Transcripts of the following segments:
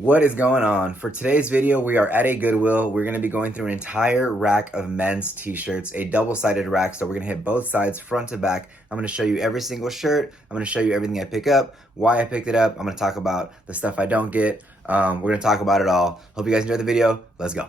What is going on? For today's video, we are at a Goodwill. We're going to be going through an entire rack of men's t-shirts, a double-sided rack, so we're going to hit both sides, front to back. I'm going to show you every single shirt. I'm going to show you everything I pick up, why I picked it up. I'm going to talk about the stuff I don't get. We're going to talk about it all. Hope you guys enjoyed the video. Let's go.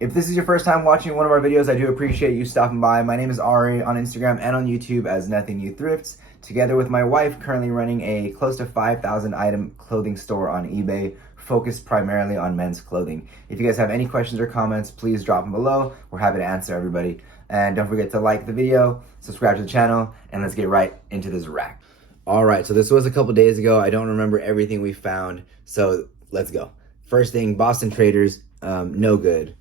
If this is your first time watching one of our videos, I do appreciate you stopping by. My name is Ari on Instagram and on YouTube as Nothing New Thrifts. Together with my wife, currently running a close to 5,000 item clothing store on eBay, focused primarily on men's clothing. If you guys have any questions or comments, please drop them below. We're happy to answer everybody. And don't forget to like the video, subscribe to the channel, and let's get right into this rack. All right, so this was a couple days ago. I don't remember everything we found, so let's go. First thing, Boston Traders, no good.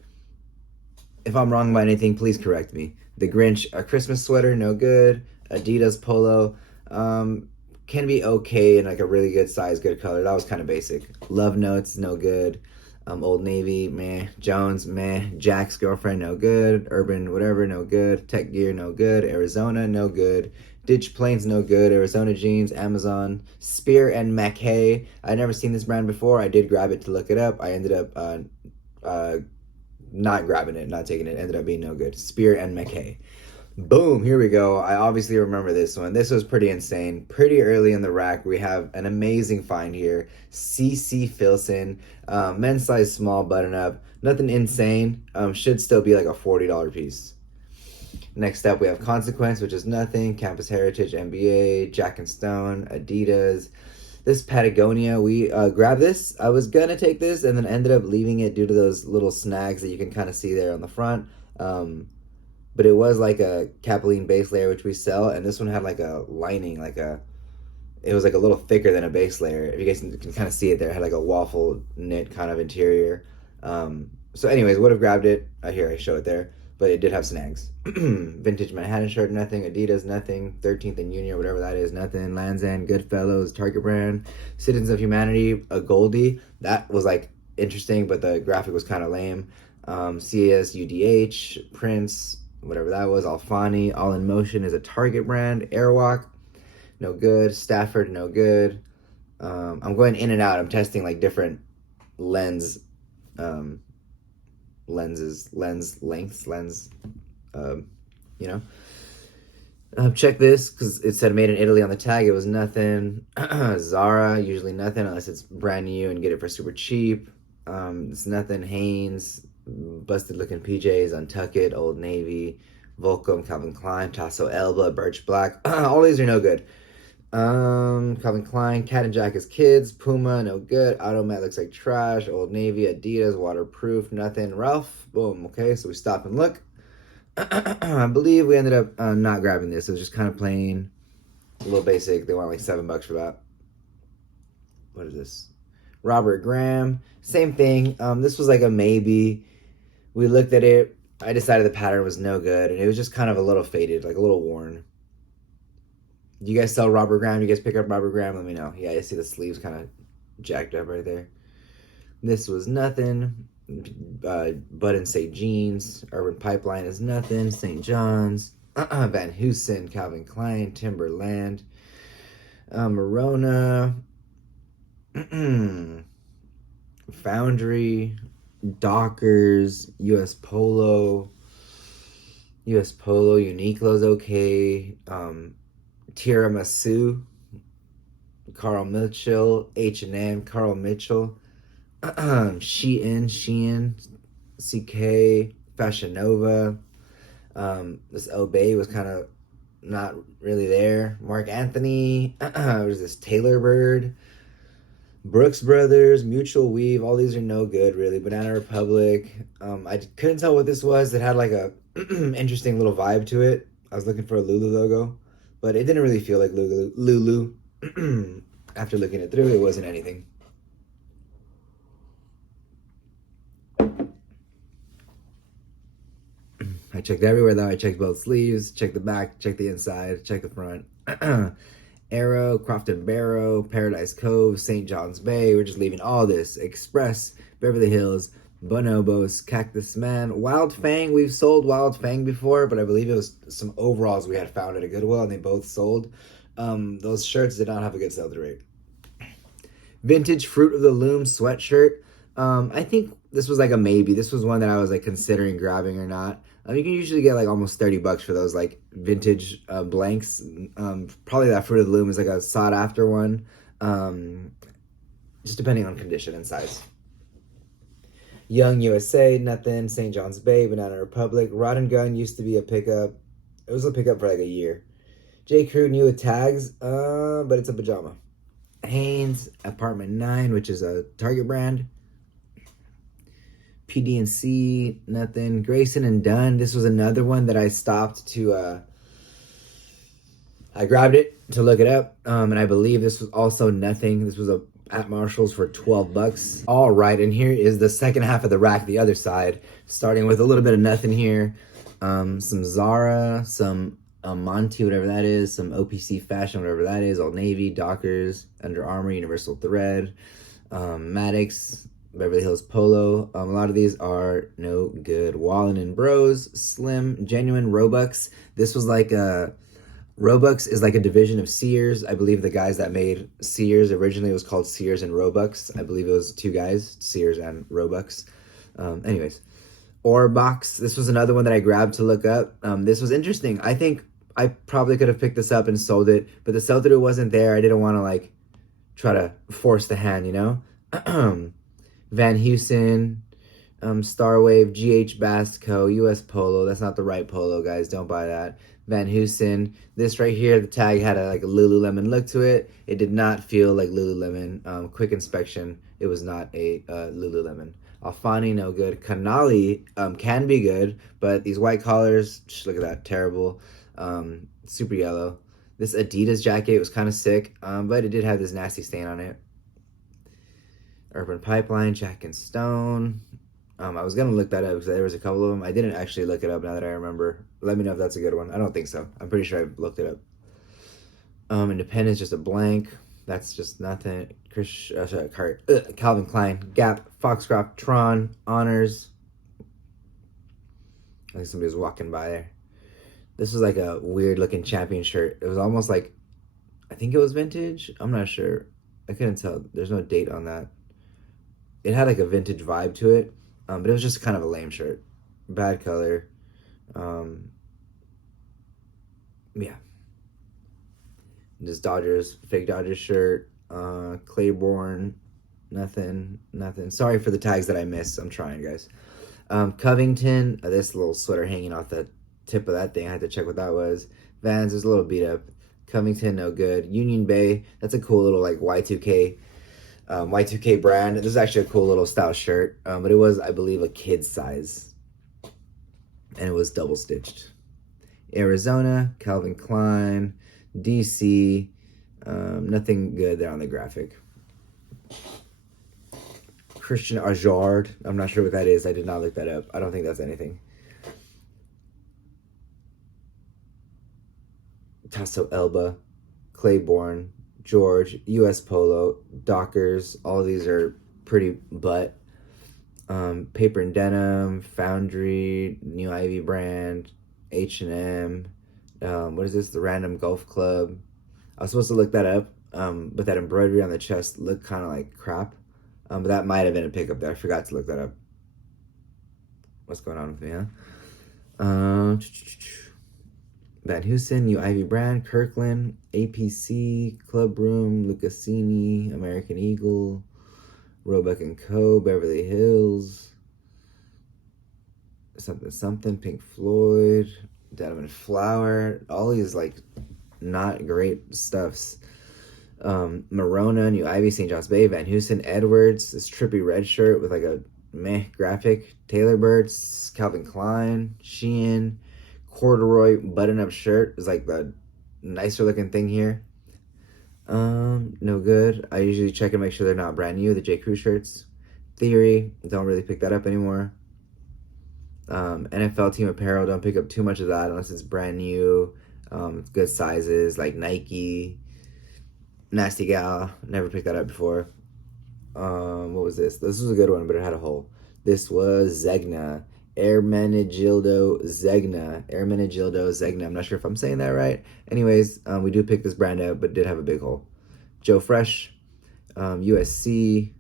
If I'm wrong about anything, please correct me. The Grinch, a Christmas sweater, no good. Adidas Polo, can be okay in like a really good size, good color. That was kind of basic. Love Notes, no good. Old Navy, meh. Jones, meh. Jack's Girlfriend, no good. Urban whatever, no good. Tech Gear, no good. Arizona, no good. Ditch Plains, no good. Arizona Jeans, Amazon. Spear and Mackay. I'd never seen this brand before. I did grab it to look it up. I ended up not grabbing it, not taking it. Ended up being no good. Spear and Mackay. Boom, here we go. I obviously remember this one. This was pretty insane. Pretty early in the rack, we have an amazing find here. CC Filson, men's size small button up. Nothing insane. Should still be like a $40 piece. Next up, we have Consequence, which is nothing. Campus Heritage, NBA, Jack and Stone, Adidas. This Patagonia, we grabbed this. I was gonna take this and then ended up leaving it due to those little snags that you can kind of see there on the front. But it was like a capilene base layer, which we sell, and this one had like a lining, it was like a little thicker than a base layer. If you guys can kind of see it there, it had like a waffle knit kind of interior. So anyways, would have grabbed it. Here, I show it there, but it did have snags. Vintage Manhattan shirt, nothing. Adidas, nothing. 13th and Union, whatever that is, nothing. Land's End, Goodfellows, Target Brand. Citizens of Humanity, a Goldie. That was like interesting, but the graphic was kind of lame. CAS, UDH, Prince, whatever that was. Alfani, All in Motion is a Target brand. Airwalk, no good. Stafford, no good. I'm going in and out. I'm testing like different lens lengths, check this because it said made in Italy on the tag. It was nothing. Zara, usually nothing unless it's brand new and get it for super cheap. It's nothing. Hanes, busted looking PJs, Untuckit, Old Navy, Volcom, Calvin Klein, Tasso Elba, Birch Black. All these are no good. Calvin Klein, Cat and Jack as kids, Puma, no good. Automat looks like trash. Old Navy, Adidas, waterproof, nothing. Ralph, boom. Okay, so we stop and look. I believe we ended up not grabbing this. It was just kind of plain, a little basic. They want like $7 for that. What is this? Robert Graham, same thing. This was like a maybe. We looked at it. I decided the pattern was no good, and it was just kind of a little faded, like a little worn. Do you guys sell Robert Graham? You guys pick up Robert Graham? Let me know. Yeah, I see the sleeves kind of jacked up right there. This was nothing. Button Say Jeans. Urban Pipeline is nothing. St. John's. Van Heusen, Calvin Klein, Timberland. Morona. Foundry. Dockers, US Polo, Uniqlo's okay, Tiramisu, Carl Mitchell, H&M, Carl Mitchell, Shein, CK, Fashion Nova. This Obey was kind of not really there. Mark Anthony, what is this, Taylor Bird, Brooks Brothers, Mutual Weave, all these are no good, really. Banana Republic. I couldn't tell what this was. It had like a interesting little vibe to it. I was looking for a Lulu logo, but it didn't really feel like Lulu. After looking it through, it wasn't anything. I checked everywhere though. I checked both sleeves, checked the back, checked the inside, checked the front. Arrow, Crofton Barrow, Paradise Cove, St. John's Bay. We're just leaving all this. Express, Beverly Hills, Bonobos, Cactus Man, Wild Fang. We've sold Wild Fang before, but I believe it was some overalls we had found at a Goodwill, and they both sold. Those shirts did not have a good sell-through rate. Vintage Fruit of the Loom sweatshirt. I think this was like a maybe. This was one that I was like considering grabbing or not. You can usually get like almost 30 bucks for those like vintage blanks. Probably that Fruit of the Loom is like a sought after one. Just depending on condition and size. Young USA, nothing. St. John's Bay, Banana Republic. Rod and Gun used to be a pickup. It was a pickup for like a year. J. Crew new with tags, but it's a pajama. Hanes, Apartment 9, which is a Target brand. PD&C, nothing. Grayson and Dunn, this was another one that I stopped to, I grabbed it to look it up, and I believe this was also nothing. This was at Marshall's for 12 bucks. All right, and here is the second half of the rack, the other side, starting with a little bit of nothing here. Some Zara, some Monty, whatever that is, some OPC Fashion, whatever that is, Old Navy, Dockers, Under Armour, Universal Thread, Maddox, Beverly Hills Polo. A lot of these are no good. Wallen and Bros, Slim, Genuine, Robux. This was like a... Robux is like a division of Sears. I believe the guys that made Sears originally was called Sears and Robux. I believe it was two guys, Sears and Robux. Anyways, Orbox. This was another one that I grabbed to look up. This was interesting. I think I probably could have picked this up and sold it, but the sell-through wasn't there. I didn't want to like try to force the hand, you know? Van Heusen, Starwave, GH Bass Co., US Polo. That's not the right polo, guys. Don't buy that. Van Heusen. This right here, the tag had a Lululemon look to it. It did not feel like Lululemon. Quick inspection, it was not a Lululemon. Alfani, no good. Canali can be good, but these white collars, look at that, terrible. Super yellow. This Adidas jacket was kind of sick, but it did have this nasty stain on it. Urban Pipeline, Jack and Stone. I was going to look that up because there was a couple of them. I didn't actually look it up now that I remember. Let me know if that's a good one. I don't think so. I'm pretty sure I looked it up. Independence, just a blank. That's just nothing. Calvin Klein, Gap, Foxcroft, Tron, Honors. I think somebody was walking by there. This was like a weird looking champion shirt. It was almost like, I think it was vintage. I'm not sure. I couldn't tell. There's no date on that. It had like a vintage vibe to it. But it was just kind of a lame shirt. Bad color. Yeah. This Dodgers, fake Dodgers shirt. Claiborne. Nothing. Sorry for the tags that I missed. I'm trying, guys. Covington. This little sweater hanging off the tip of that thing. I had to check what that was. Vans is a little beat up. Covington, no good. Union Bay. That's a cool little like Y2K. Y2K brand. This is actually a cool little style shirt, but it was, I believe, a kid's size, and it was double stitched. Arizona, Calvin Klein, DC, nothing good there on the graphic. Christian Ajard, I'm not sure what that is. I did not look that up. I don't think that's anything. Tasso Elba, Claiborne, George, US Polo, Dockers. All of these are pretty butt. Paper and Denim, Foundry, New Ivy brand, H&M. What is this? The Random Golf Club. I was supposed to look that up, but that embroidery on the chest looked kind of like crap. But that might have been a pickup there. I forgot to look that up. What's going on with me, huh? Van Heusen, New Ivy brand, Kirkland, APC, Club Room, Lucassini, American Eagle, Roebuck & Co., Beverly Hills, something, Pink Floyd, Denim & Flower, all these like not great stuffs. Marona, New Ivy, St. John's Bay, Van Heusen, Edwards, this trippy red shirt with like a meh graphic, Taylor Birds, Calvin Klein, Shein, corduroy button-up shirt is like the nicer looking thing here. No good. I usually check and make sure they're not brand new. The J. Crew shirts. Theory, don't really pick that up anymore. NFL team apparel, don't pick up too much of that unless it's brand new. Good sizes like Nike. Nasty Gal, never picked that up before. What was this? This was a good one, but it had a hole. This was Zegna. Ermenegildo Zegna. I'm not sure if I'm saying that right. Anyways, we do pick this brand up, but did have a big hole. Joe Fresh. USC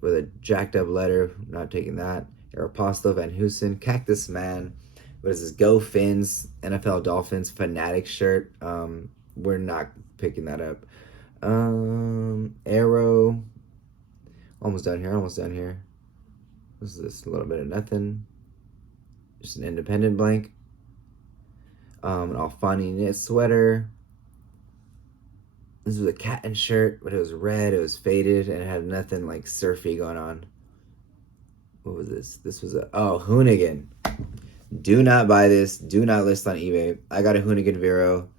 with a jacked up letter. I'm not taking that. Aeropostale, Van Hoosen, Cactus Man. What is this? Go Fins, NFL Dolphins Fanatic shirt. We're not picking that up. Arrow. Almost done here. Almost done here. This is just a little bit of nothing. Just an independent blank. An Alfani knit sweater. This was a Caton shirt, but it was red, it was faded, and it had nothing like surfy going on. What was this? This was Hoonigan. Do not buy this. Do not list on eBay. I got a Hoonigan Vero.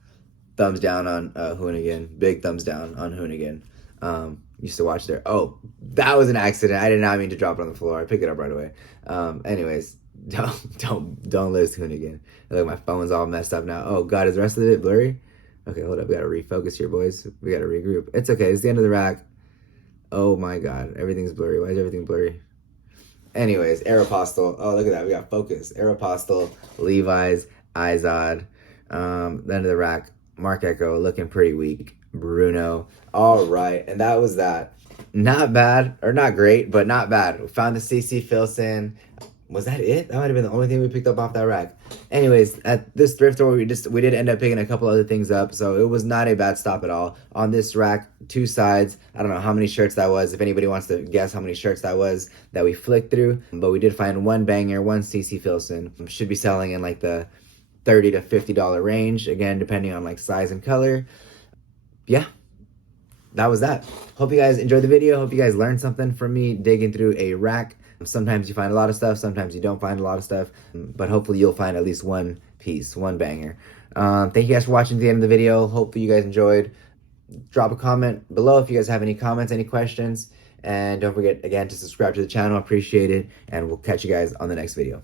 Thumbs down on Hoonigan. Big thumbs down on Hoonigan. Used to watch there. Oh, that was an accident. I did not mean to drop it on the floor. I picked it up right away. Anyways, don't list Hoonigan. Look, my phone's all messed up now. Oh God, is the rest of it blurry? Okay, hold up. We gotta refocus here, boys. We gotta regroup. It's okay. It's the end of the rack. Oh my God, everything's blurry. Why is everything blurry? Anyways, Aeropostale. Oh, look at that. We got focus. Aeropostale, Levi's, Izod. The end of the rack. Mark Echo looking pretty weak. Bruno. All right, and that was that. Not bad, or not great, but not bad. We found the CC Filson. Was that it? That might have been the only thing we picked up off that rack. Anyways, at this thrift store, we did end up picking a couple other things up, so it was not a bad stop at all. On this rack, 2 sides. I don't know how many shirts that was. If anybody wants to guess how many shirts that was that we flicked through, but we did find 1 banger, 1 CC Filson. Should be selling in like the $30 to $50 range, again, depending on like size and color. Yeah, that was that. Hope you guys enjoyed the video. Hope you guys learned something from me digging through a rack. Sometimes you find a lot of stuff, sometimes you don't find a lot of stuff, but hopefully you'll find at least 1 piece, 1 banger. Thank you guys for watching to the end of the video. Hopefully you guys enjoyed. Drop a comment below if you guys have any comments, any questions, and don't forget again to subscribe to the channel. Appreciate it, and we'll catch you guys on the next video.